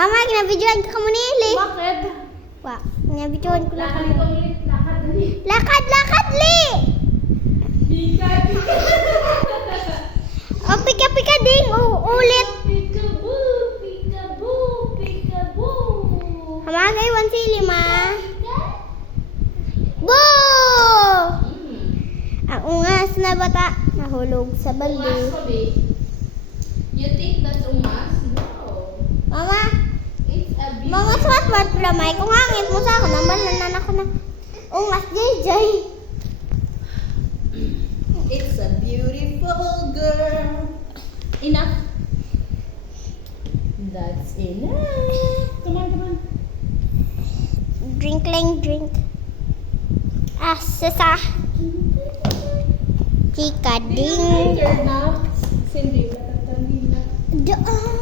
Mama, kinabidyoan ka muna nili. Bakit? Wa, kinabidyoan ko lang. Lakad ito ulit. Lakad ulit. Lakad, lakad, li! Bigat. O, pika-pika ding, ulit. Peekaboo, peekaboo, peekaboo. Hamagay, 1 sili, ma. Boo! Ang ungas na bata, nahulog sa Ungas balde. ko, babe. You think that's ungas? No. Mama, It's a beauty. mga swat-swat pramay, kung hangit mo sa akin, naman ako na ungas, JJ. It's a beautiful girl. Enough. That's enough. Come on, come on. Drink lang, drink. Sasa. Chika ding. Turn up. Cindy, natatangin na. Daan.